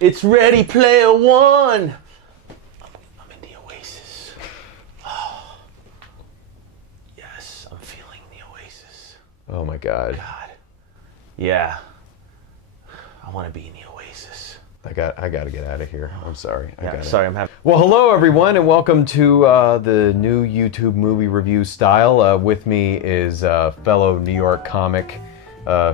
It's Ready Player One. I'm in the Oasis. Oh. Yes, I'm feeling the Oasis. Oh my God. Yeah. I want to be in the Oasis. I got to get out of here. I'm sorry. I'm having. Well, hello everyone, and welcome to the new YouTube movie review style. With me is fellow New York comic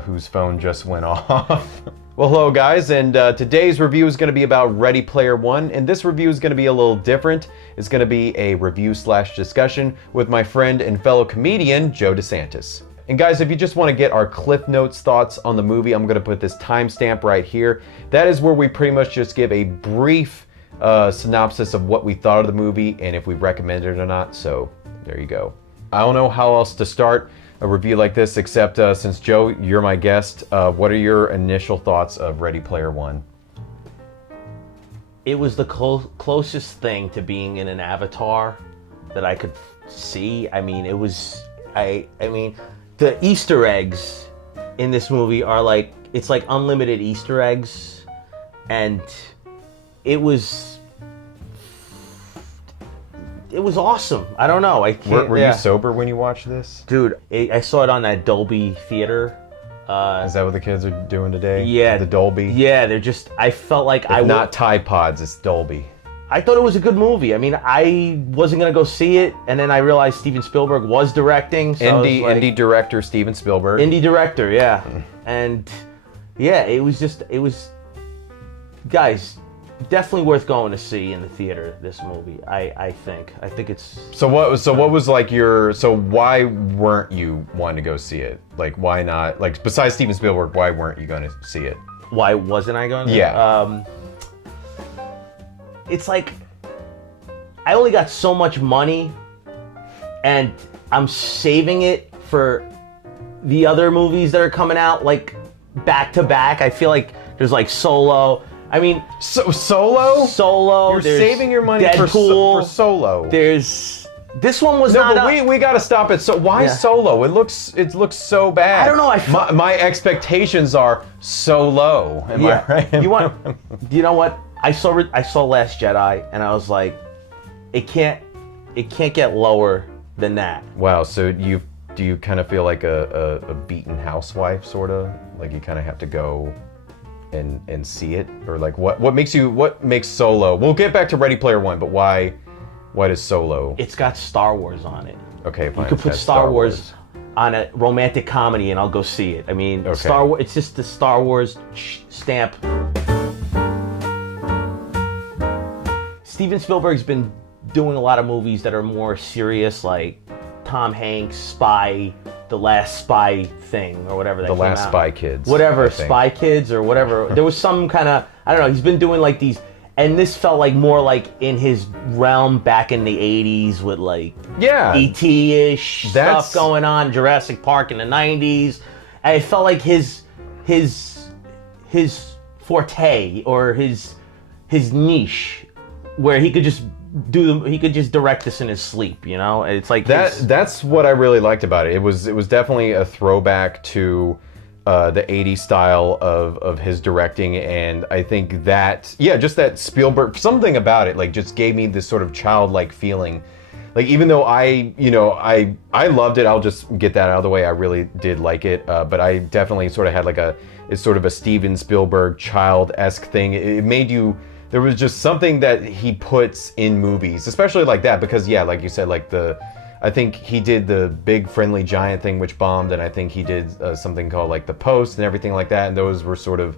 whose phone just went off. Well, hello guys, and today's review is going to be about Ready Player One, and this review is going to be a little different. It's going to be a review/discussion with my friend and fellow comedian, Joe DeSantis. And guys, if you just want to get our Cliff Notes thoughts on the movie, I'm going to put this timestamp right here. That is where we pretty much just give a brief synopsis of what we thought of the movie and if we recommend it or not. So there you go. I don't know how else to start a review like this, except since Joe, you're my guest, what are your initial thoughts of Ready Player One? It was the closest thing to being in an Avatar that I could see. I mean, it was, I mean, the Easter eggs in this movie are like, it's like unlimited Easter eggs, and it was awesome. I don't know. I can't. Were you sober when you watched this? Dude, I saw it on that Dolby theater. Is that what the kids are doing today? Yeah. The Dolby? Yeah, they're just, I felt like not Tide Pods, it's Dolby. I thought it was a good movie. I mean, I wasn't going to go see it, and then I realized Steven Spielberg was directing. So indie director Steven Spielberg. Indie director, yeah. And yeah, it was, guys, definitely worth going to see in the theater, this movie. I think it's... So what was like why weren't you wanting to go see it? Like, why not? Like, besides Steven Spielberg, why weren't you going to see it? Why wasn't I going to? Yeah. It's like, I only got so much money, and I'm saving it for the other movies that are coming out, like, back to back. I feel like there's like Solo. I mean, Solo? Solo. You're saving your money for Solo. This one was not. But we got to stop it. So why Solo? It looks so bad. I don't know. My expectations are so low. Am I right? You know what? I saw Last Jedi, and I was like, it can't get lower than that. Wow. So do you kind of feel like a beaten housewife, sort of? Like you kind of have to go and see it, or like what makes Solo? We'll get back to Ready Player One, but why does Solo? It's got Star Wars on it. Okay, fine. You could put Star Wars on a romantic comedy, and I'll go see it. I mean, okay. Star Wars. It's just the Star Wars stamp. Steven Spielberg's been doing a lot of movies that are more serious, like Tom Hanks, Spy, The Last Spy Thing, or whatever that came out. The Last Spy Kids. Whatever, Spy Kids, or whatever. There was some kind of, I don't know, he's been doing like these, and this felt like more like in his realm back in the 80s with like E.T.-ish stuff going on, Jurassic Park in the 90s. And it felt like his forte, or his niche, where he could just direct this in his sleep, you know? It's like that's what I really liked about it. It was definitely a throwback to the 80s style of his directing, and I think that just that Spielberg, something about it like just gave me this sort of childlike feeling. Like, even though I loved it, I'll just get that out of the way. I really did like it, but I definitely sort of had like it's sort of a Steven Spielberg child-esque thing. It made you. There was just something that he puts in movies, especially like that, because like you said, like I think he did the Big Friendly Giant thing, which bombed, and I think he did something called like The Post and everything like that, and those were sort of,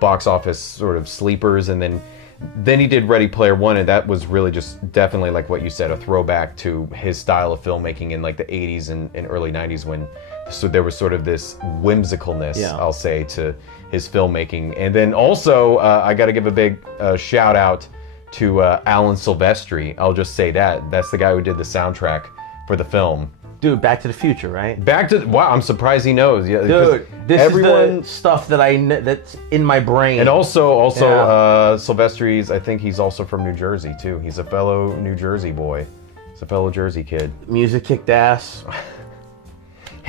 box office sort of sleepers, and then he did Ready Player One, and that was really just definitely like what you said, a throwback to his style of filmmaking in like the 80s and early 90s, so there was sort of this whimsicalness, I'll say, to his filmmaking. And then also, I got to give a big shout out to Alan Silvestri. I'll just say that's the guy who did the soundtrack for the film. Dude, Back to the Future, right? Wow, I'm surprised he knows. Yeah, dude, this is the stuff that's in my brain. And also Silvestri's, I think he's also from New Jersey too. He's a fellow New Jersey boy. He's a fellow Jersey kid. Music kicked ass.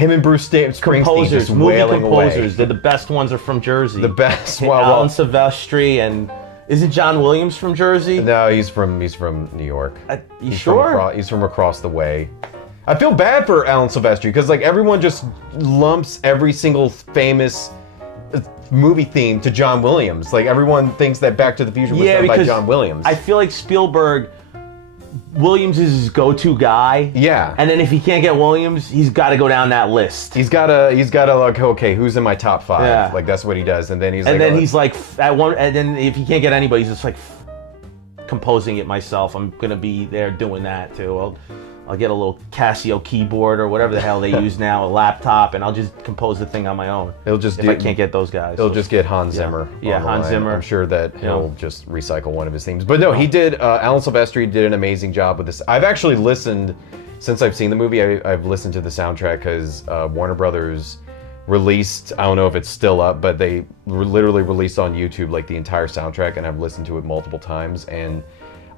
him and Bruce Springsteen Composers, just movie wailing composers. away. They're the best ones are from Jersey. The best. Alan Silvestri and isn't John Williams from Jersey? No, he's from New York. You sure? He's from across the way. I feel bad for Alan Silvestri because like everyone just lumps every single famous movie theme to John Williams. Like everyone thinks that Back to the Future was done by John Williams. I feel like Williams is his go-to guy. Yeah. And then if he can't get Williams, he's got to go down that list. He's gotta like, okay, who's in my top 5? Yeah. Like that's what he does, and then he's and then if he can't get anybody, he's just like composing it myself. I'm gonna be there doing that too. I'll get a little Casio keyboard or whatever the hell they use now, a laptop, and I'll just compose the thing on my own. It'll just if I can't get those guys. He'll just get Hans Zimmer. Yeah, Hans Zimmer. I'm sure that he'll just recycle one of his themes. But no, he did. Alan Silvestri did an amazing job with this. I've actually listened since I've seen the movie. I've listened to the soundtrack because Warner Brothers released. I don't know if it's still up, but they literally released on YouTube like the entire soundtrack, and I've listened to it multiple times. And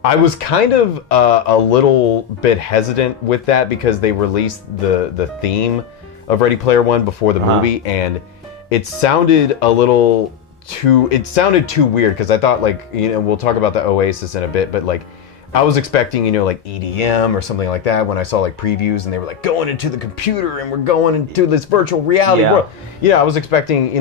I was kind of a little bit hesitant with that because they released the theme of Ready Player One before the movie, and it sounded a little too. It sounded too weird because I thought like we'll talk about the Oasis in a bit, but like I was expecting like EDM or something like that when I saw like previews and they were like going into the computer and we're going into this virtual reality world. I was expecting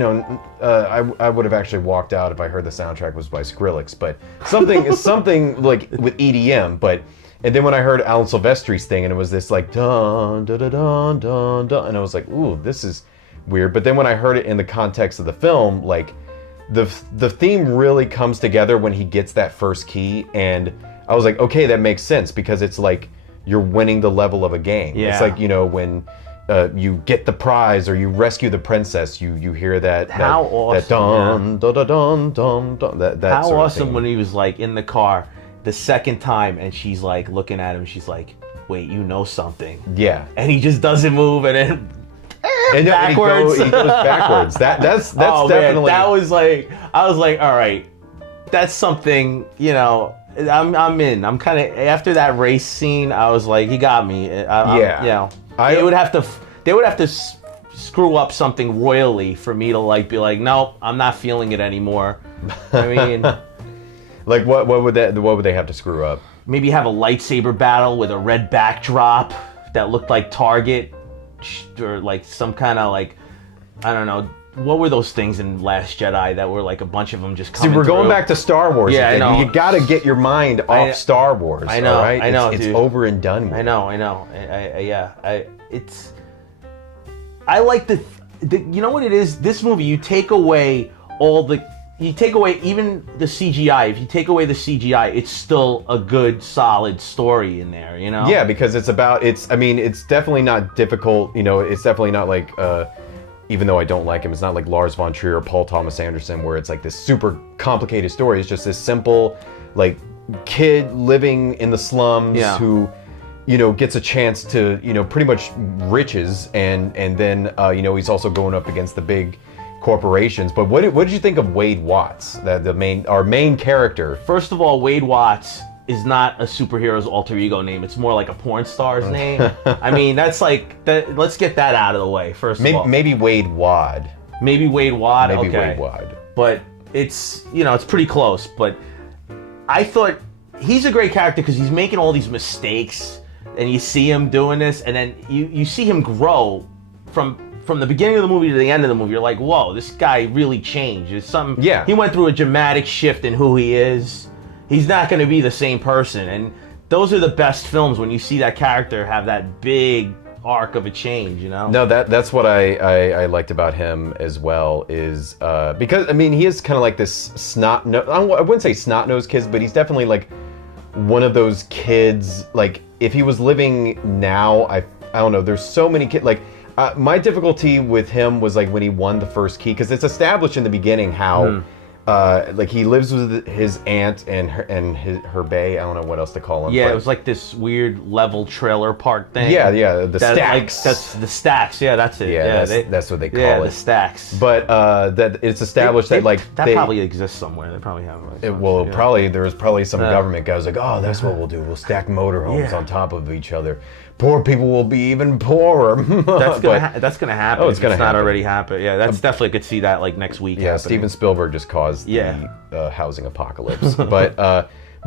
I would have actually walked out if I heard the soundtrack was by Skrillex, but something like with EDM. And then when I heard Alan Silvestri's thing and it was this like dun dun dun dun dun dun, and I was like, ooh, this is weird. But then when I heard it in the context of the film, like the theme really comes together when he gets that first key, and I was like, okay, that makes sense because it's like you're winning the level of a game. Yeah. It's like when you get the prize or you rescue the princess, you hear that awesome, that dun dun dun dun dun that how sort of awesome thing. when he was like in the car the second time and she's like looking at him, she's like, wait, you know something? Yeah. And he just doesn't move and then backwards. He goes backwards. That's definitely. Man, that was like, I was like, all right, that's something. I'm in. I'm kind of after that race scene. I was like, he got me. They would have to screw up something royally for me to like be like, nope, I'm not feeling it anymore. I mean, like what would they have to screw up? Maybe have a lightsaber battle with a red backdrop that looked like Target, or like some kind of like, I don't know. What were those things in Last Jedi that were like a bunch of them just coming? See, we're going through? back to Star Wars. Yeah, again. I know. You got to get your mind off Star Wars. I know. All right? I know. It's dude. over and done with. I know. I like the. You know what it is? This movie, you take away even the CGI. If you take away the CGI, it's still a good, solid story in there. Yeah, because it's definitely not difficult. It's definitely not like. Even though I don't like him, it's not like Lars von Trier or Paul Thomas Anderson where it's like this super complicated story. It's just this simple, like, kid living in the slums who, gets a chance to, pretty much riches, and then, he's also going up against the big corporations. But what did you think of Wade Watts, our main character? First of all, Wade Watts is not a superhero's alter ego name. It's more like a porn star's name. I mean, that's like that. Let's get that out of the way first of all. Maybe Wade Wad. Maybe Wade Wad. Maybe okay. Wade Wad. But it's it's pretty close. But I thought he's a great character because he's making all these mistakes, and you see him doing this, and then you see him grow from the beginning of the movie to the end of the movie. You're like, whoa, this guy really changed. There's something. Yeah. He went through a dramatic shift in who he is. He's not going to be the same person, and those are the best films when you see that character have that big arc of a change. No, that's what I liked about him as well is because he is kind of like this I wouldn't say snot-nosed kids, but he's definitely like one of those kids. Like if he was living now, I don't know. There's so many kids. Like my difficulty with him was like when he won the first key, because it's established in the beginning how. Like he lives with his aunt and her bae. I don't know what else to call him. Yeah, it was like this weird level trailer park thing. Yeah, the stacks. That's the stacks. Yeah, that's it. Yeah, that's what they call it. Yeah, the stacks. But that it's established that probably exists somewhere. They probably have. Probably there was probably some government guy was like, oh, that's what we'll do. We'll stack motorhomes on top of each other. poor people will be even poorer. That's gonna happen. Oh, it's gonna not happen. already happened. Yeah, that's definitely could see that like next week. Yeah, happening. Steven Spielberg just caused Yeah. the housing apocalypse. But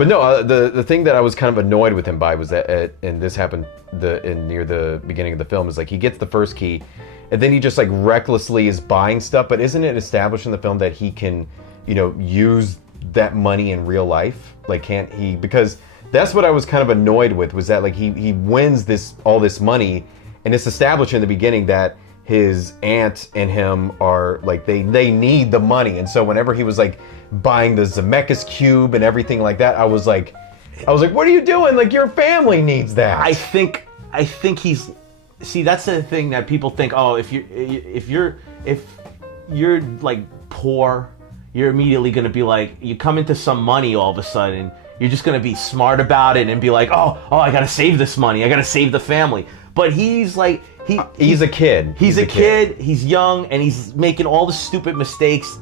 no, the thing that I was kind of annoyed with him by was that, and this happened near the beginning of the film, is like he gets the first key, and then he just like recklessly is buying stuff. But isn't it established in the film that he can, use that money in real life? Like, can't he? Because that's what I was kind of annoyed with, was that like he wins all this money, and it's established in the beginning that his aunt and him are like they need the money, and so whenever he was like buying the Zemeckis cube and everything like that, I was like, what are you doing? Like, your family needs that. I think he's. See, that's the thing that people think. Oh, if you're like poor, you're immediately gonna be like, you come into some money all of a sudden, you're just gonna be smart about it and be like, oh, I gotta save this money, I gotta save the family. But he's like, he's a kid. He's a kid. He's young, and he's making all the stupid mistakes.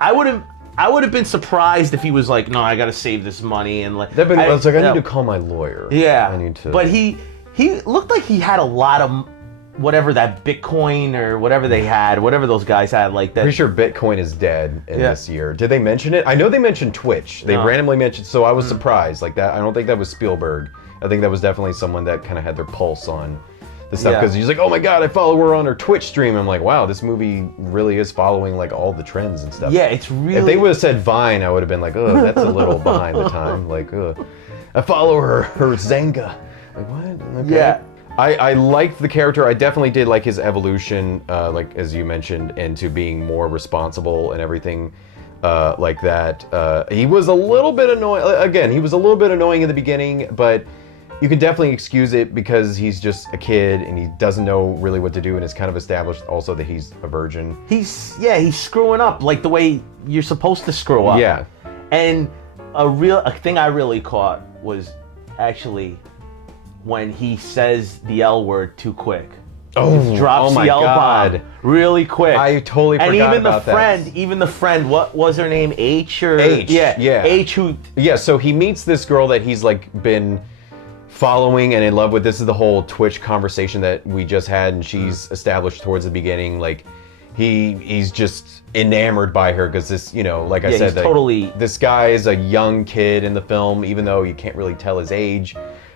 I would have been surprised if he was like, no, I gotta save this money and like. I was like, I need to call my lawyer. Yeah, I need to. But he looked like he had a lot of whatever that Bitcoin or whatever they had, whatever those guys had, like that. Pretty sure Bitcoin is dead in this year. Did they mention it? I know they mentioned Twitch. They randomly mentioned, so I was surprised. Like that, I don't think that was Spielberg. I think that was definitely someone that kind of had their pulse on the stuff, because he's like, oh my god, I follow her on her Twitch stream. I'm like, wow, this movie really is following like all the trends and stuff. Yeah, it's really. If they would have said Vine, I would have been like, oh, that's a little behind the time. Like, I follow her Zanga. Like, what? Okay. Yeah. I liked the character. I definitely did like his evolution, like as you mentioned, into being more responsible and everything like that. He was a little bit annoying. Again, he was a little bit annoying in the beginning, but you can definitely excuse it because he's just a kid and he doesn't know really what to do, and it's kind of established also that he's a virgin. He's screwing up like the way you're supposed to screw up. Yeah. And a thing I really caught was actually when he says the L word too quick. Oh, drops my the L God. bomb really quick. I totally forgot about that. Even the friend, what was her name? H or H, yeah. H who. Yeah, so he meets this girl that he's like been following and in love with. This is the whole Twitch conversation that we just had, and she's established towards the beginning, like he's just enamored by her because this, like I said, this guy is a young kid in the film, even though you can't really tell his age.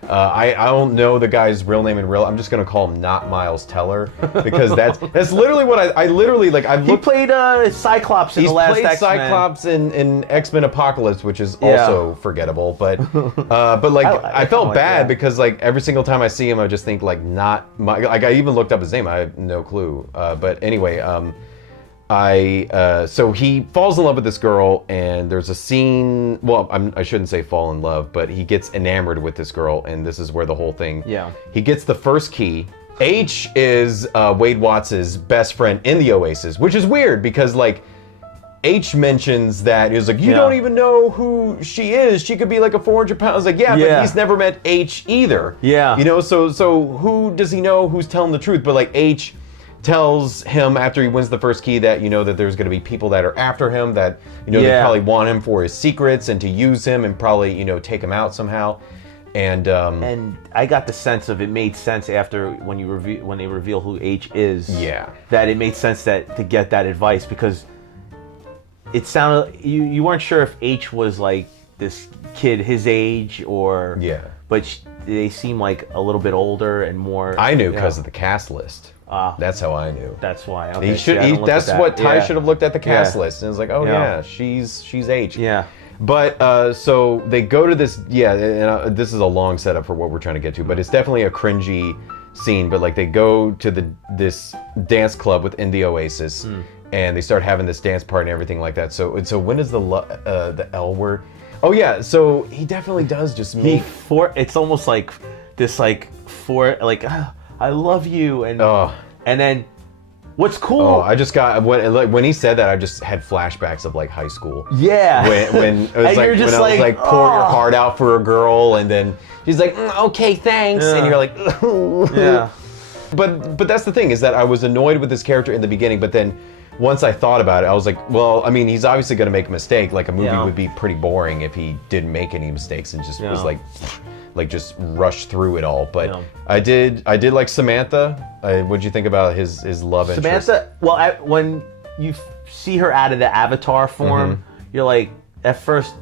I don't know the guy's real name I'm just gonna call him not Miles Teller, because that's literally what I literally like. He played Cyclops in the last X-Men. He's played Cyclops in X-Men Apocalypse, which is also forgettable. But like I felt bad because like every single time I see him, I just think like like I even looked up his name. I have no clue. But anyway, so he falls in love with this girl, and there's a scene. Well, I shouldn't say fall in love, but he gets enamored with this girl, and this is where the whole thing. Yeah. He gets the first key. H is Wade Watts' best friend in the Oasis, which is weird because like H mentions that he was like, you don't even know who she is. She could be like a 400-pound. I was like, but he's never met H either. Yeah. So who does he know who's telling the truth? But like H tells him after he wins the first key that that there's going to be people that are after him, that they probably want him for his secrets and to use him and probably take him out somehow. And I got the sense of it made sense after when they reveal who H is. Yeah. That it made sense that to get that advice, because it sounded you weren't sure if H was like this kid his age or but they seem like a little bit older and more. I knew because of the cast list. That's how I knew. That's why. Okay, that's what Ty should have looked at the cast list and was like, oh yeah, she's H. Yeah. But so they go to this. Yeah, and this is a long setup for what we're trying to get to, but it's definitely a cringy scene. But like they go to this dance club within the Oasis, and they start having this dance party and everything like that. So when is the L word? Oh yeah, so he definitely does just meet. It's almost like this I love you, and then what's cool? Oh, I just got when he said that, I just had flashbacks of like high school. Yeah, when it was like when I was like pouring your heart out for a girl, and then she's like, okay, thanks, and you're like, yeah. But that's the thing, is that I was annoyed with this character in the beginning, but then once I thought about it, I was like, well, I mean, he's obviously going to make a mistake. Like a movie would be pretty boring if he didn't make any mistakes and just was like like just rush through it all. But Yeah. I did like Samantha. What'd you think about his love interest? Samantha, well, when you see her out of the avatar form, you're like, at first,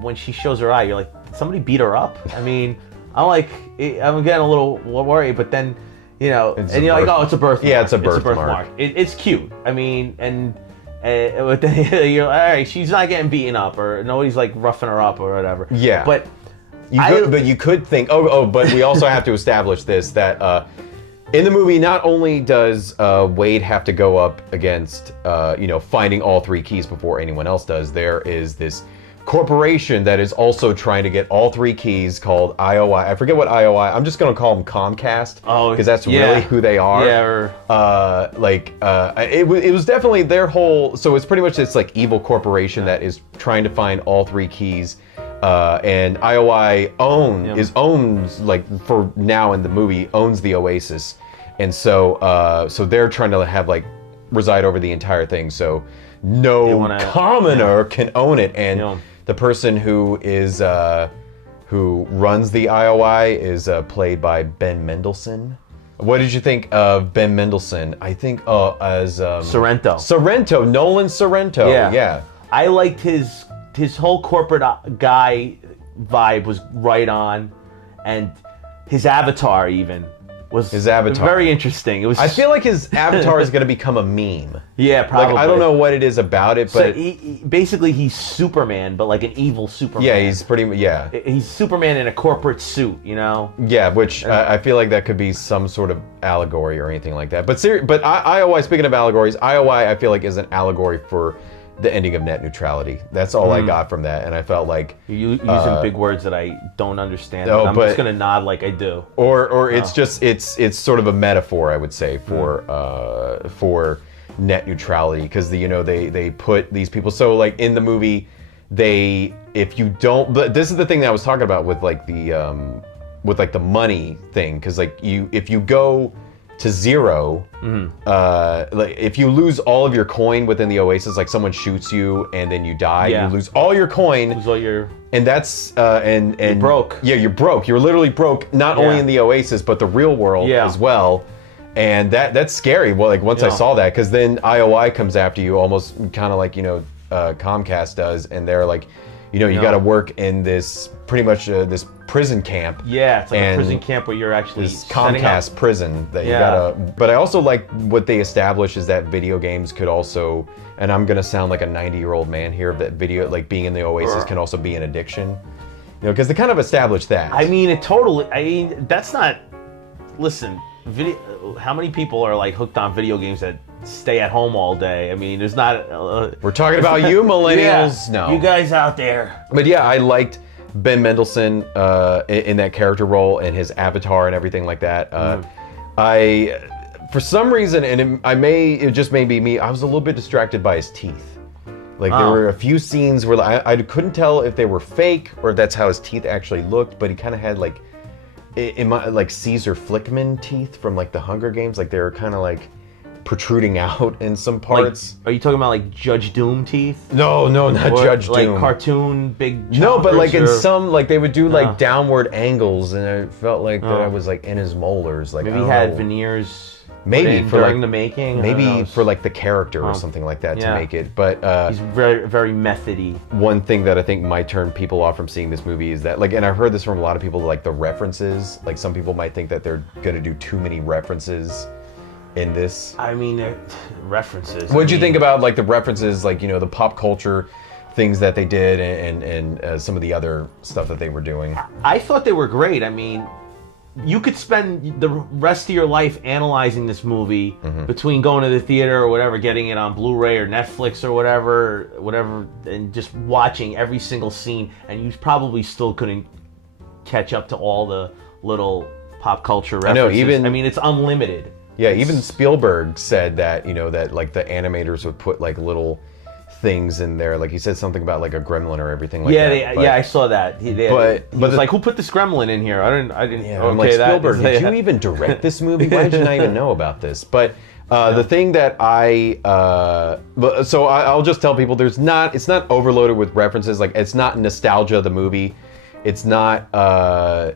when she shows her eye, you're like, did somebody beat her up? I mean, I'm getting a little worried, but then, you know, It's and a you're like, birth- oh, it's a birthmark. Yeah, it's a birthmark. It's cute. I mean, but then you're like, all right, she's not getting beaten up, or nobody's like roughing her up or whatever. Yeah. But you could think, but we also have to establish this, that in the movie, not only does Wade have to go up against, finding all 3 keys before anyone else does, there is this corporation that is also trying to get all 3 keys called IOI. I forget what IOI, I'm just going to call them Comcast, because that's really who they are. Yeah. It was definitely their whole, so it's pretty much this like evil corporation that is trying to find all 3 keys. And IOI owns like for now in the movie owns the Oasis, and so they're trying to have like reside over the entire thing, so no commoner can own it. And the person who is who runs the IOI is played by Ben Mendelsohn. What did you think of Ben Mendelsohn? I think as Sorrento, Nolan Sorrento. Yeah. I liked his whole corporate guy vibe was right on, and his avatar even was very interesting. It was. I feel like his avatar is going to become a meme. Yeah, probably. Like, I don't know what it is about it, but so basically he's Superman, but like an evil Superman. Yeah, he's Superman in a corporate suit, you know. Yeah, which I feel like that could be some sort of allegory or anything like that. But IOI, speaking of allegories, IOI I feel like is an allegory for the ending of net neutrality. That's all I got from that, and I felt like you're using big words that I don't understand. But I'm just gonna nod like I do. Or it's just it's sort of a metaphor, I would say, for net neutrality, because they put these people, so like in the movie if you don't, but this is the thing that I was talking about with like the money thing, because like if you go to 0, like if you lose all of your coin within the Oasis, like someone shoots you and then you die, you lose all your coin, and that's and you're broke. Yeah, you're broke. You're literally broke, not only in the Oasis but the real world as well. And that's scary. Well, like once I saw that, because then IOI comes after you, almost kind of like Comcast does, and they're like, you got to work in this pretty much this prison camp. Yeah, it's like a prison camp where you're actually this Comcast prison that you gotta. But I also like what they establish is that video games could also, and I'm gonna sound like a 90-year-old man here, that video, like being in the Oasis, can also be an addiction. Because they kind of established that. I mean, that's not. Listen, how many people are like hooked on video games that stay at home all day? I mean, there's not. We're talking about you millennials. No, you guys out there. But yeah, I liked Ben Mendelsohn in that character role and his avatar and everything like that. I, for some reason, and it just may be me, I was a little bit distracted by his teeth. Like there were a few scenes where I couldn't tell if they were fake or that's how his teeth actually looked, but he kind of had like like Caesar Flickman teeth from like the Hunger Games, like they were kind of like protruding out in some parts. Like, are you talking about like Judge Doom teeth? No, not Judge like Doom. Like cartoon big. No, but like in some, like they would do like downward angles, and I felt like that I was like in his molars. Like maybe he had veneers. Maybe for during like the making. Maybe for like the character or something like that to make it. But he's very, very methody. One thing that I think might turn people off from seeing this movie is that, like, and I've heard this from a lot of people, like the references. Like some people might think that they're gonna do too many references in this. I mean, references. What'd you think about like the references, like the pop culture things that they did, and some of the other stuff that they were doing? I thought they were great. I mean, you could spend the rest of your life analyzing this movie between going to the theater or whatever, getting it on Blu-ray or Netflix or whatever, and just watching every single scene, and you probably still couldn't catch up to all the little pop culture references. I mean, it's unlimited. Yeah, even Spielberg said that, that like the animators would put like little things in there. Like he said something about like a gremlin or everything like that. Yeah, I saw that. He was like, who put this gremlin in here? I didn't. Yeah, I'm like, Spielberg, did you even direct this movie? Why did you not even know about this? But the thing that I'll just tell people, it's not overloaded with references. Like, it's not nostalgia of the movie. It's not,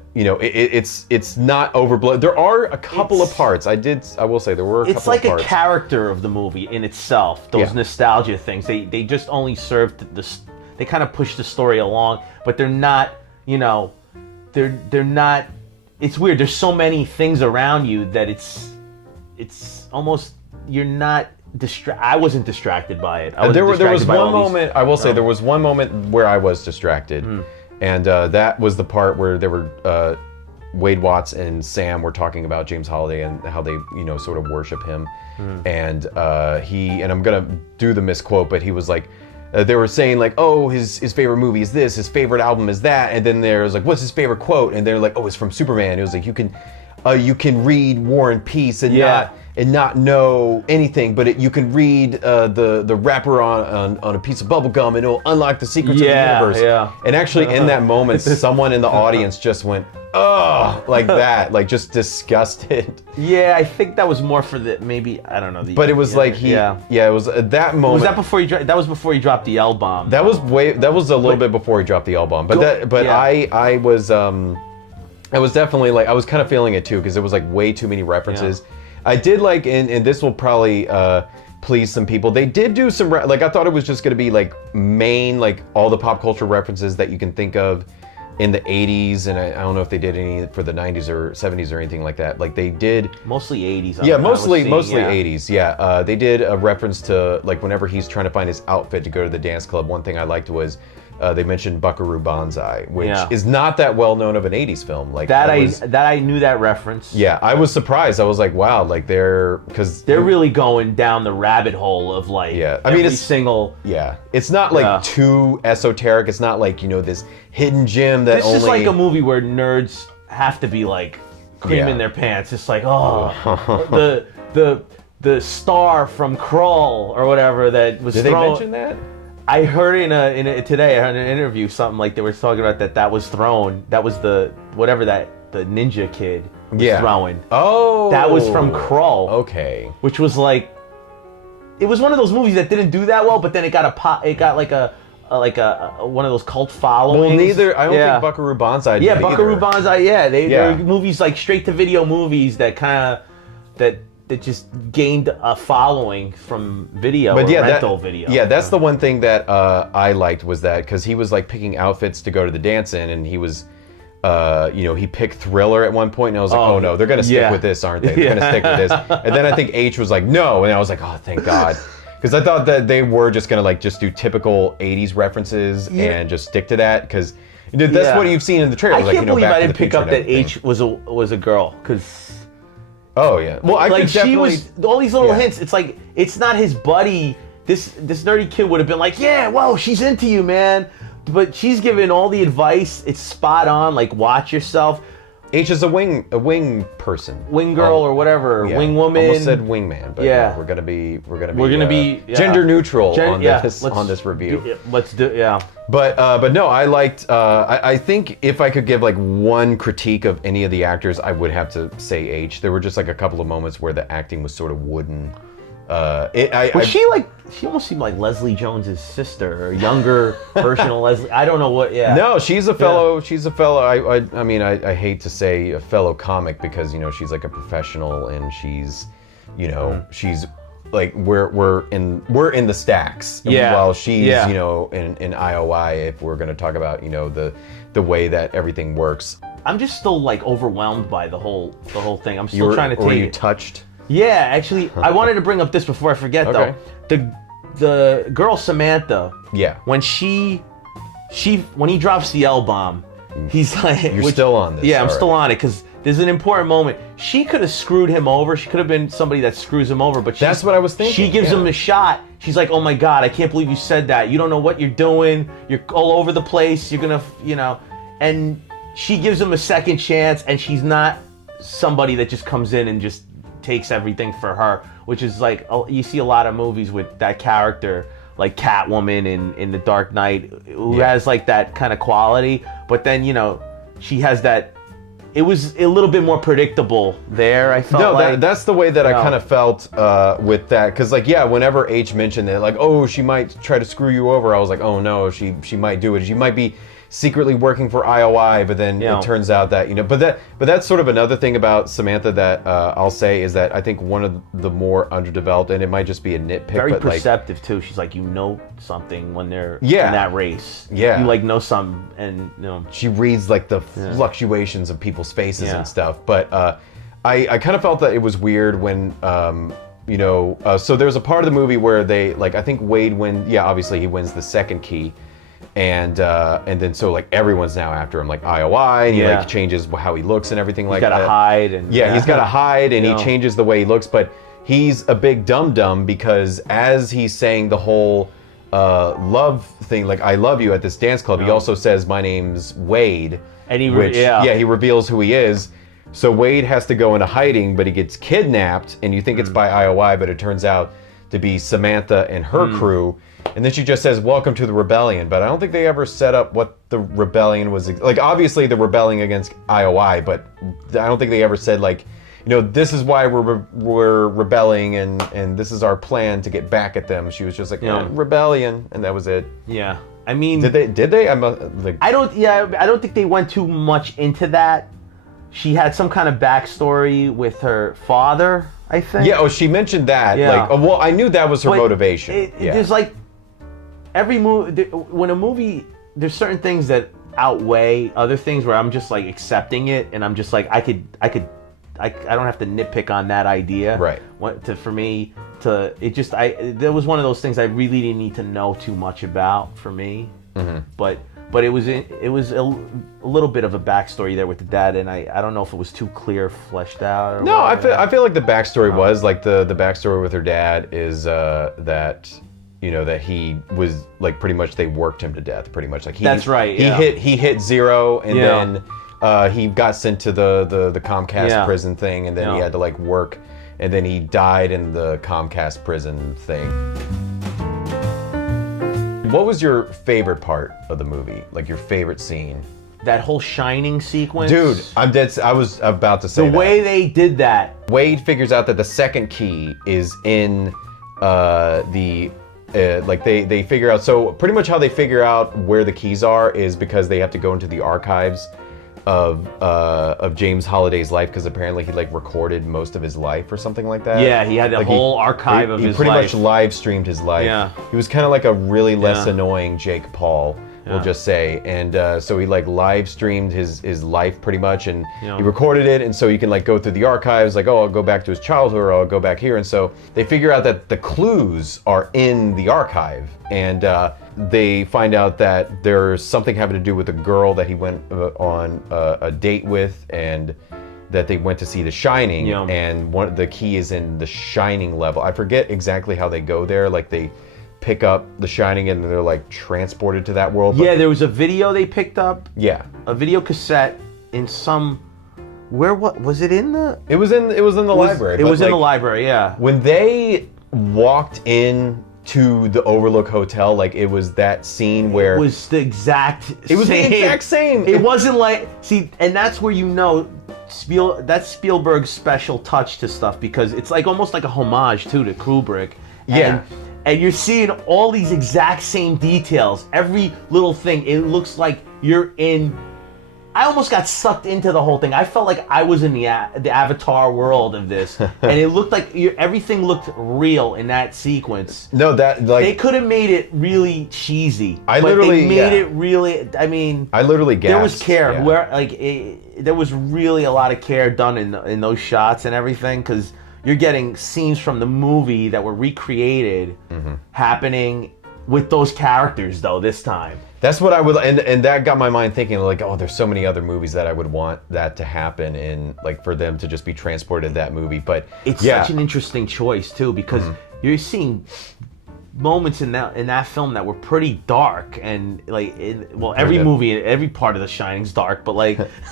it's not overblown. There are a couple of parts. I will say there were a couple of parts. It's like a character of the movie in itself. Those nostalgia things. They just only served they kind of push the story along, but they're not, they're not. It's weird. There's so many things around you that it's almost, you're not I wasn't distracted by it. There was one moment. I will say there was one moment where I was distracted. And that was the part where there were Wade Watts and Sam were talking about James Holiday and how they, sort of worship him. And and I'm gonna do the misquote, but he was like, they were saying like, oh, his favorite movie is this, his favorite album is that, and then there's like, what's his favorite quote? And they're like, oh, it's from Superman. It was like, you can read War and Peace and not know anything, but you can read the wrapper on a piece of bubble gum and it'll unlock the secrets of the universe. Yeah. And actually in that moment, someone in the audience just went, oh, like that, like just disgusted. Yeah, I think that was more for maybe, I don't know. But it was like it was at that moment. Was that before that was before he dropped the L bomb? That was a little bit before he dropped the L bomb. I was definitely like, I was kind of feeling it too, because there was like way too many references. Yeah. I did like, and this will probably please some people, they did do some, like I thought it was just going to be like main, like all the pop culture references that you can think of in the 80s, and I don't know if they did any for the 90s or 70s or anything like that. Like they did... Mostly 80s. Yeah, mostly 80s, yeah. They did a reference to, like, whenever he's trying to find his outfit to go to the dance club, one thing I liked was they mentioned Buckaroo Banzai, which is not that well known of an 80s film. Like I knew that reference. Yeah, I was surprised. I was like, wow, like they're really going down the rabbit hole of like every single. Yeah, it's not like too esoteric. It's not like this hidden gem that This is like a movie where nerds have to be like creaming their pants. It's like the star from Krull or whatever that was. Did they mention that? I heard today I heard in an interview something like they were talking about that was thrown. That was the ninja kid was throwing. Oh, that was from Krull. Okay, which was like, it was one of those movies that didn't do that well, but then it got like a one of those cult followings. Well, I don't think Buckaroo Banzai did either. Buckaroo Banzai, they're movies like straight to video movies that that just gained a following from video rental video. Yeah, that's the one thing that I liked, was that because he was like picking outfits to go to the dance in, and he was, he picked Thriller at one point, and I was like, oh no, they're gonna stick with this, aren't they? They're gonna stick with this. And then I think H was like, no, and I was like, oh, thank God. Because I thought that they were just gonna like just do typical 80s references and just stick to that, because that's what you've seen in the trailer. I can't believe I didn't pick up that H was a girl, because. Oh yeah. Well, I like could definitely... she was all these little hints. It's like it's not his buddy. This nerdy kid would have been like, yeah, whoa, she's into you, man. But she's giving all the advice. It's spot on. Like, watch yourself. H is a wing person, wing girl or whatever, wing woman. Almost said wingman, but we're gonna be gender neutral on this review. Let's do But no, I liked. I think if I could give like one critique of any of the actors, I would have to say H. There were just like a couple of moments where the acting was sort of wooden. She almost seemed like Leslie Jones's sister, or younger version of Leslie. I don't know what. Yeah. No, she's a fellow. Yeah. She's a fellow. I mean, I hate to say a fellow comic, because she's like a professional, and she's, she's like we're in the stacks. Yeah. While she's in IOI, if we're gonna talk about the way that everything works. I'm just still like overwhelmed by the whole thing. I'm still trying to take. Were you touched? Yeah, actually, I wanted to bring up this before I forget though. The girl Samantha. Yeah. When when he drops the L bomb, he's like, "You're still on this." Yeah, I'm still on it, because there's an important moment. She could have screwed him over. She could have been somebody that screws him over, but that's what I was thinking. She gives him a shot. She's like, "Oh my God, I can't believe you said that. You don't know what you're doing. You're all over the place. You're gonna, and she gives him a second chance, and she's not somebody that just comes in and just takes everything for her, which is like, you see a lot of movies with that character, like Catwoman in The Dark Knight, who has like that kind of quality, but then she has that. It was a little bit more predictable there, I felt. That's the way that I kind of felt with that, because whenever H mentioned it, like, oh, she might try to screw you over, I was like, oh no, she might do it. She might be secretly working for IOI, but then Yeah. it turns out that, but that's sort of another thing about Samantha that I'll say is that I think one of the more underdeveloped, and it might just be a nitpick, Very but perceptive too. She's like, something when they're Yeah. in that race. Yeah. You know some, and she reads like the fluctuations of people's faces Yeah. and stuff. But I kind of felt that it was weird when so there's a part of the movie where they I think Wade obviously he wins the second key, and then so everyone's now after him, like IOI, and he changes how he looks and everything like that. He's got to hide, and he's got to hide, and he changes the way he looks, but he's a big dum-dum because as he's saying the whole love thing, like I love you at this dance club, he also says my name's Wade, and he he reveals who he is. So Wade has to go into hiding, but he gets kidnapped, and you think it's by IOI, but it turns out to be Samantha and her crew. And then she just says, "Welcome to the rebellion." But I don't think they ever set up what the rebellion was. Obviously they're rebelling against IOI, but I don't think they ever said this is why we're rebelling, and this is our plan to get back at them. She was just like, rebellion, and that was it. Yeah. I mean, did they? I don't think they went too much into that. She had some kind of backstory with her father, I think. Yeah, she mentioned that. Yeah. I knew that was her motivation. There's every movie, when a movie, there's certain things that outweigh other things where I'm just accepting it, and I'm just I don't have to nitpick on that idea. Right. There was one of those things I really didn't need to know too much about for me. Mm-hmm. But it was a little bit of a backstory there with the dad, and I don't know if it was too clear, fleshed out. No, I feel like the backstory was the backstory with her dad is that that he was pretty much they worked him to death, pretty much that's right. He hit zero, and then he got sent to the Comcast prison thing, and then he had to work, and then he died in the Comcast prison thing. What was your favorite part of the movie? Your favorite scene? That whole Shining sequence. Dude, I'm dead. I was about to say that. The way they did that. Wade figures out that the second key is in they figure out. So pretty much how they figure out where the keys are is because they have to go into the archives of James Holliday's life, because apparently he recorded most of his life or something like that. Yeah, he had a whole archive of his life. He pretty much live streamed his life. Yeah. He was kind of like a really less annoying Jake Paul, we'll just say. And so he live streamed his life pretty much, and he recorded it, and so you can go through the archives, I'll go back to his childhood, or I'll go back here. And so they figure out that the clues are in the archive, and they find out that there's something having to do with a girl that he went on a date with, and that they went to see The Shining, and the key is in the Shining level. I forget exactly how they go there. They pick up The Shining and they're transported to that world. Yeah, there was a video they picked up. Yeah, a video cassette in some. What was it in the? It was in the library. It was in the library. Yeah. When they walked in to the Overlook Hotel, it was that scene where it was the exact same. It was the exact same. It wasn't and that's where that's Spielberg's special touch to stuff, because it's almost like a homage to Kubrick. And you're seeing all these exact same details, every little thing. It looks like you're in. I almost got sucked into the whole thing. I felt like I was in the Avatar world of this, and it looked like everything looked real in that sequence. No, they could have made it really cheesy. It really. I mean, I literally gasped. There was care. There was really a lot of care done in those shots and everything, because you're getting scenes from the movie that were recreated happening with those characters, though, this time. That's what I would, and that got my mind thinking, there's so many other movies that I would want that to happen in, for them to just be transported to that movie. But it's such an interesting choice too, because you're seeing moments in that film that were pretty dark, and every movie, every part of The Shining's dark, but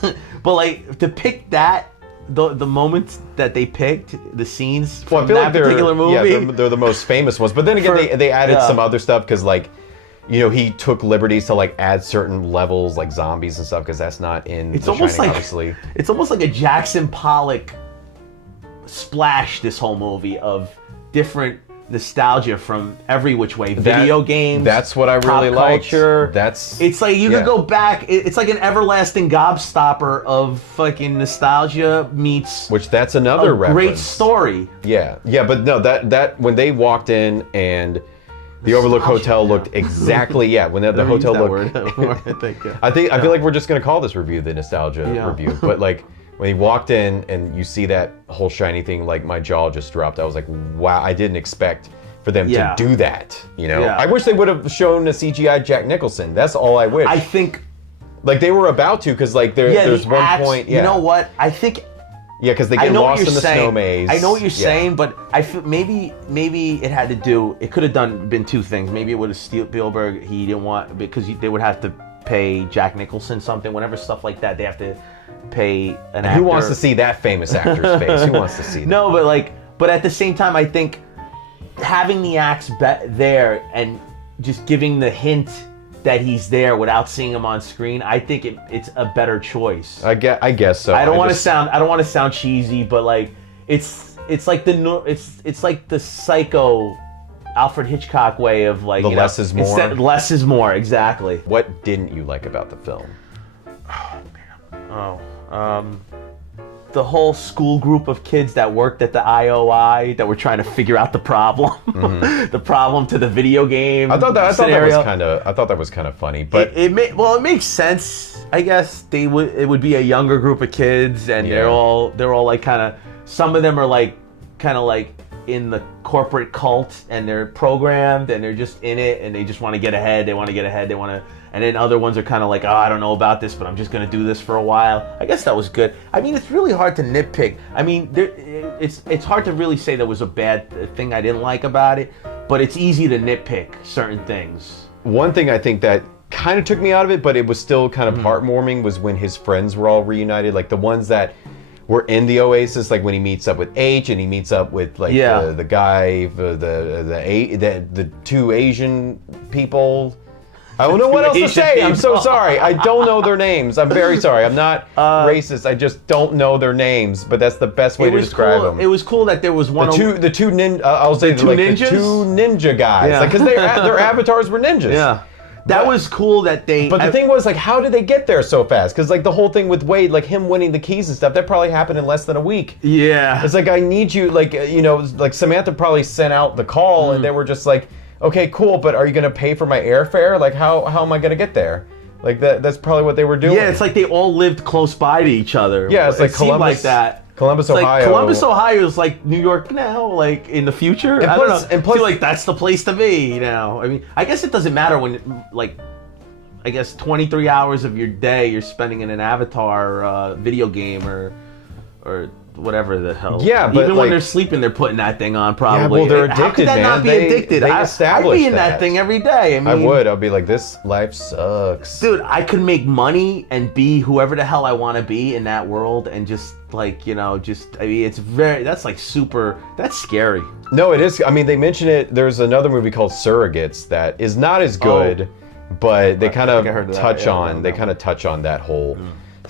to pick that. The moments that they picked, the scenes from that particular movie. Yeah, they're the most famous ones. But then again, they added some other stuff, because he took liberties to add certain levels, like zombies and stuff, because that's not in The Shining, obviously. It's almost like a Jackson Pollock splash, this whole movie, of different nostalgia from every which way. Video games. That's what I really liked. Culture. That's. It's like you could go back. It's like an everlasting gobstopper of fucking nostalgia meets. Which that's another reference. Great story. Yeah, but no, that when they walked in and the Overlook Hotel looked exactly when the hotel looked. I feel like we're just gonna call this review the nostalgia review, but like. When he walked in and you see that whole shiny thing, like my jaw just dropped. I was like, wow, I didn't expect for them to do that. You know, I wish they would have shown a CGI Jack Nicholson. That's all I wish. I think, like they were about to, because like there's one point. You know what? I think. Yeah, because they get lost in the snow maze. I know what you're saying, but I feel maybe it had to do. It could have been two things. Maybe it would have Spielberg. He didn't want because they would have to pay Jack Nicholson something. Whenever stuff like that, they have to pay an actor. Who wants to see that famous actor's face? Who wants to see that? No, but at the same time, I think having the axe there and just giving the hint that he's there without seeing him on screen, I think it's a better choice. I guess so. I don't want to sound cheesy, but like it's like the psycho Alfred Hitchcock way of like less is more. Less is more, exactly. What didn't you like about the film? The whole school group of kids that worked at the IOI that were trying to figure out the problem, the problem to the video game. I thought that was kind of funny, but it makes sense. I guess it would be a younger group of kids, and they're all like kind of. Some of them are like kind of like in the corporate cult, and they're programmed, and they're just in it, and they just want to get ahead. They want to get ahead. They want to. And then other ones are kind of like, oh, I don't know about this, but I'm just going to do this for a while. I guess that was good. I mean, it's really hard to nitpick. I mean, it's hard to really say there was a bad thing I didn't like about it, but it's easy to nitpick certain things. One thing I think that kind of took me out of it, but it was still kind of heartwarming, was when his friends were all reunited. Like the ones that were in the Oasis, like when he meets up with H and he meets up with like the guy, the two Asian people. I don't know what else to say. I'm so sorry. I don't know their names. I'm very sorry. I'm not racist. I just don't know their names. But that's the best way to describe them. It was cool that there was one. The two ninja. I'll say the two ninja guys. Because their avatars were ninjas. Yeah. That was cool that they. But the thing was, like, how did they get there so fast? Because like the whole thing with Wade, like him winning the keys and stuff, that probably happened in less than a week. Yeah. It's like, I need you. Like like Samantha probably sent out the call, and they were just like, okay, cool, but are you going to pay for my airfare? Like, how am I going to get there? Like, that's probably what they were doing. Yeah, it's like they all lived close by to each other. Yeah, it's like Columbus, like that. Ohio. Like Columbus, Ohio is like New York now, like in the future. I don't know. And plus, I feel like that's the place to be now. I mean, I guess it doesn't matter when, like, I guess 23 hours of your day you're spending in an Avatar video game or whatever the hell. Yeah, but even when they're sleeping, they're putting that thing on. Probably. Yeah, well, they're addicted, How could that not be addicted? I'd be in that thing every day. I would. I'd be like, this life sucks, dude. I could make money and be whoever the hell I want to be in that world, and just like I mean, it's that's scary. No, it is. I mean, they mention it. There's another movie called Surrogates that is not as good, but they kind of touch on that whole.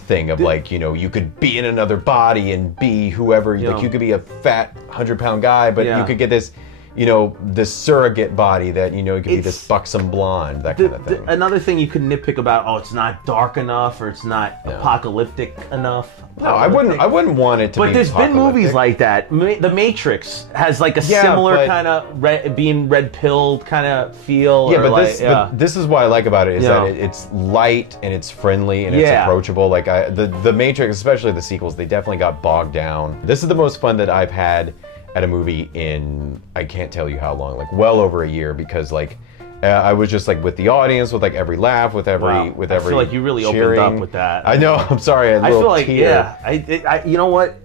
Thing of like, you could be in another body and be whoever, like you could be a fat 100-pound guy, but you could get this, this surrogate body that, you could be this buxom blonde, that kind of thing. Another thing you could nitpick about, it's not dark enough or it's not apocalyptic enough. No, I wouldn't want it to be. But there's been movies like that. The Matrix has like a similar kind of being red-pilled kind of feel. Yeah, but this is what I like about it is that it's light and it's friendly and it's approachable. Like the Matrix, especially the sequels, they definitely got bogged down. This is the most fun that I've had at a movie in, I can't tell you how long, like well over a year, because like I was just like with the audience, with like every laugh, with every I feel like you really cheering. opened up with that. I know. I'm sorry. I feel like tear. I you know what?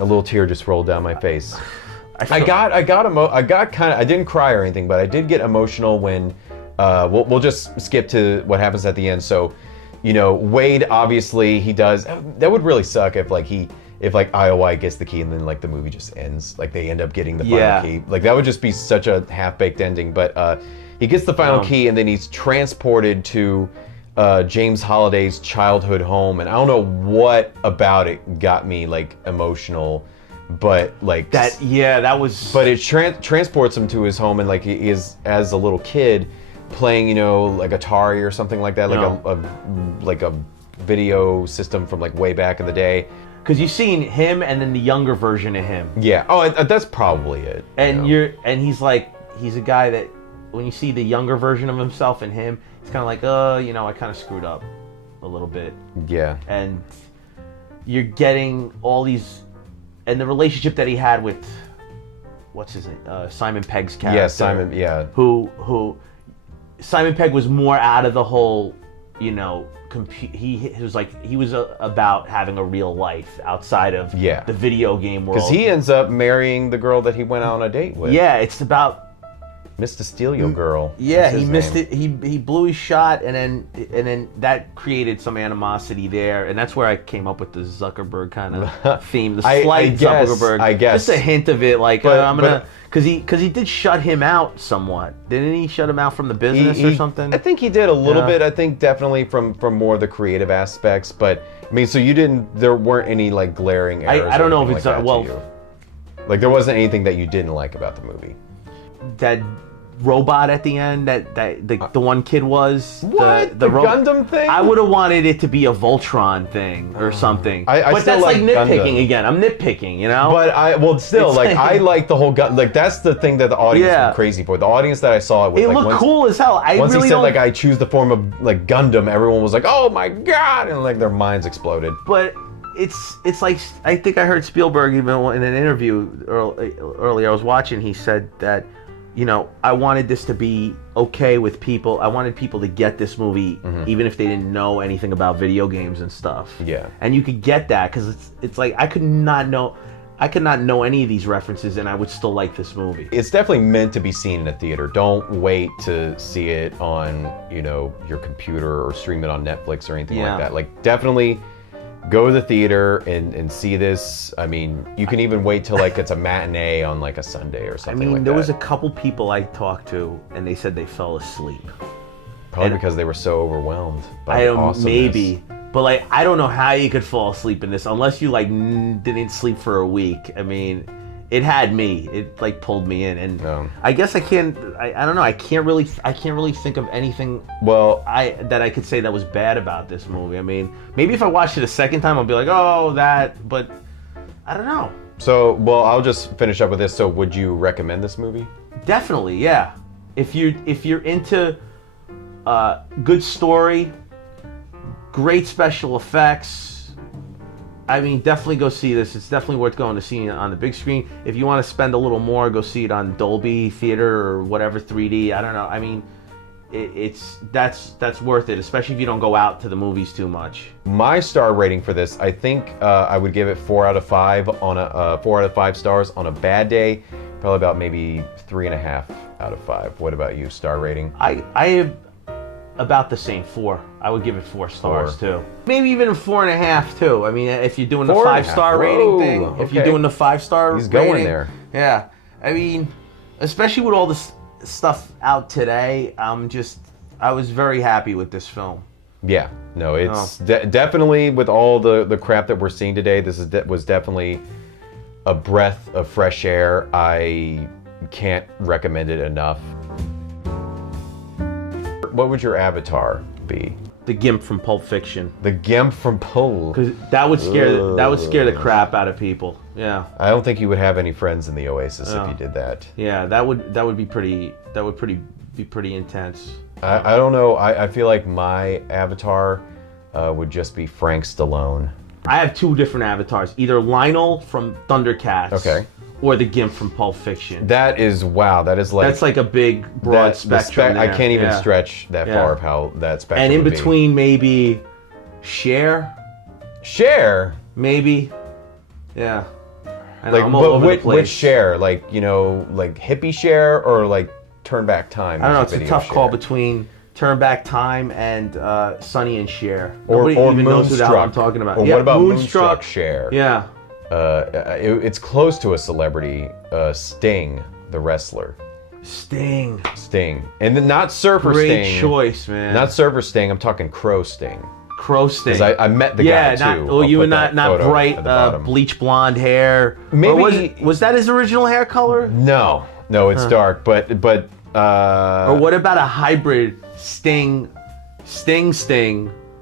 A little tear just rolled down my face. I didn't cry or anything, but I did get emotional when we'll just skip to what happens at the end. So, Wade obviously he does. That would really suck if IOI gets the key and then like the movie just ends. Like they end up getting the final key. Like that would just be such a half-baked ending. But he gets the final key and then he's transported to James Holliday's childhood home. And I don't know what about it got me like emotional but like that was. But it transports him to his home, and like he is as a little kid playing, you know, like Atari or something like that, like a video system from like way back in the day. Because you've seen him and then the younger version of him. Yeah. Oh, that's probably it. And he's a guy that when you see the younger version of himself and him, he's kind of like, I kind of screwed up a little bit. Yeah. And you're getting all these, and the relationship that he had with, what's his name? Simon Pegg's character. Yeah, Simon. Yeah. Who Simon Pegg was more out of the whole, he was about having a real life outside of the video game world. Because he ends up marrying the girl that he went out on a date with. Yeah, it's about Mr. Steal Your Girl. Yeah, he missed it. He blew his shot, and then that created some animosity there, and that's where I came up with the Zuckerberg kind of theme, the slight Zuckerberg. I guess just a hint of it, like because he did shut him out somewhat, didn't he? Shut him out from the business or something. I think he did a little bit. I think definitely from more of the creative aspects, but I mean, so there weren't any like glaring errors. I don't know if it's like there wasn't anything that you didn't like about the movie. That robot at the end that the one kid was the Gundam thing. I would have wanted it to be a Voltron thing or something. But that's like nitpicking Gundam. again. I'm nitpicking, you know. But I like the whole like that's the thing that the audience went crazy for. The audience that I saw it with, it looked cool as hell. Once he said like I choose the form of like Gundam, everyone was like, oh my god, and like their minds exploded. But it's like I think I heard Spielberg even in an interview earlier I was watching. He said that, I wanted this to be okay with people. I wanted people to get this movie, even if they didn't know anything about video games and stuff. Yeah. And you could get that because it's like I could not know any of these references, and I would still like this movie. It's definitely meant to be seen in a theater. Don't wait to see it on, your computer or stream it on Netflix or anything like that. Like, definitely go to the theater and see this. I mean, you can even wait till like it's a matinee on like a Sunday or something like that. There was a couple people I talked to, and they said they fell asleep. Probably because they were so overwhelmed by the awesomeness. Maybe. But like, I don't know how you could fall asleep in this unless you like didn't sleep for a week. I mean, it had me. It like pulled me in, and I guess I can't. I don't know. I can't really think of anything. That I could say that was bad about this movie. I mean, maybe if I watched it a second time, I'll be like, oh, that. But I don't know. So, I'll just finish up with this. So, would you recommend this movie? Definitely, yeah. If you're into good story, great special effects. I mean, definitely go see this. It's definitely worth going to see it on the big screen. If you want to spend a little more, go see it on Dolby Theater or whatever 3D. I don't know. I mean, that's worth it, especially if you don't go out to the movies too much. My star rating for this, I think I would give it 4 out of 5 on a 4 out of 5 stars on a bad day. Probably about maybe 3.5 out of 5. What about you? Star rating? I have about the same, 4. I would give it 4 stars too. Maybe even 4.5 too. I mean, if you're doing the 5-star rating thing, if you're doing the 5-star he's going rating, there. Yeah, I mean, especially with all this stuff out today, I was very happy with this film. Yeah, no, it's definitely with all the crap that we're seeing today. This was definitely a breath of fresh air. I can't recommend it enough. What would your avatar be? The Gimp from Pulp Fiction. The Gimp from Pulp. Because that would scare the crap out of people. Yeah. I don't think you would have any friends in the Oasis if you did that. Yeah, that would be pretty intense. I don't know. I feel like my avatar would just be Frank Stallone. I have 2 different avatars. Either Lionel from Thundercats. Okay. Or the Gimp from Pulp Fiction. That is that's like a big broad spectrum. I can't even stretch that far of how that spectrum. And in between, maybe Cher. Cher, maybe. Yeah. Which Cher? Like like hippie Cher or like Turn Back Time? I don't know. It's a tough call between Turn Back Time and Sonny and Cher. Nobody even knows who the hell I'm talking about. Or what about Moonstruck Cher? Yeah. It's close to a celebrity. Sting, the wrestler. Sting. And then not Surfer Sting. Great choice, man. Not Surfer Sting. I'm talking Crow Sting. Crow Sting. Because I met the guy too. Yeah, well, I'll you were put that not photo bright, at the bottom. bleach blonde hair. Maybe Or was that his original hair color? No, it's dark. But Or what about a hybrid Sting,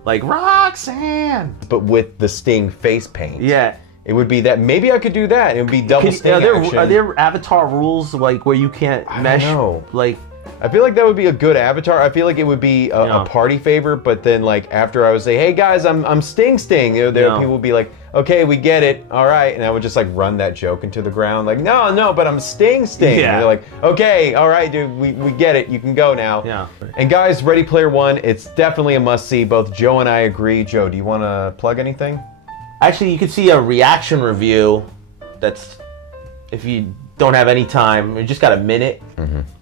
like Roxanne? but with the Sting face paint. Yeah. It would be that. Maybe I could do that. It would be double Sting action. Are there Avatar rules like where you can't mesh? know. Like, I feel like that would be a good Avatar. I feel like it would be a party favor. But then, like after I would say, "Hey guys, I'm Sting." People would be like, "Okay, we get it. All right," and I would just like run that joke into the ground, like, "No, but I'm Sting." Yeah. And they're like, "Okay, all right, dude, we get it. You can go now." Yeah. And guys, Ready Player One, it's definitely a must see. Both Joe and I agree. Joe, do you want to plug anything? actually, you can see a reaction review. That's if you don't have any time. We just got a minute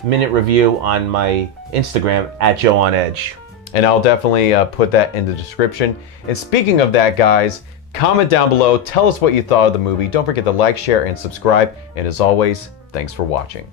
review on my Instagram at Joe on Edge. And I'll definitely put that in the description. And speaking of that, guys, comment down below. Tell us what you thought of the movie. Don't forget to like, share, and subscribe. And as always, thanks for watching.